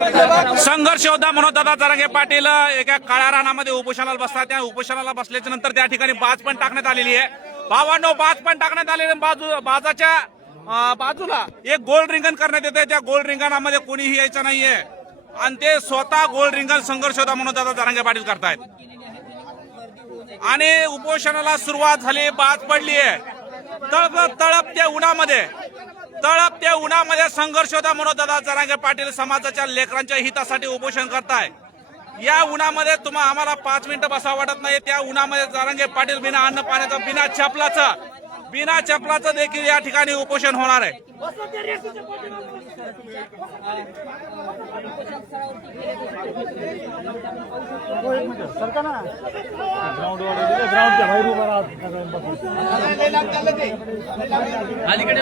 संघर्ष योद्धा मनोज दादा जरांगे पाटील एका काळ्या रानामध्ये उपोषणाला बसतात. त्या उपोषणाला बसल्याच्या नंतर त्या ठिकाणी बाज पण टाकण्यात आलेली आहे. भावांनो, बाज पण टाकण्यात आलेली बाजाच्या बाजूला एक गोल रिंगण करण्यात येते. त्या गोल रिंगणामध्ये कोणीही यायचं नाहीये आणि ते स्वतः गोल रिंगण संघर्ष योद्धा मनोज दादा जरांगे पाटील करतायत. आणि उपोषणाला सुरुवात झाली, बाज पडली आहे. तळपत्या उन्हामध्ये संघर्ष होता मनोज दादा जरांगे पाटील समाजाच्या लेकरांच्या हितासाठी उपोषण करताय. या उन्हामध्ये आम्हाला 5 मिनिटं बसावं वाटत नाही. त्या उन्हामध्ये जरांगे पाटील बिना अन्न पाण्याचं बिना चपलाचं देखील या ठिकाणी उपोषण होणार आहे. अलीकडे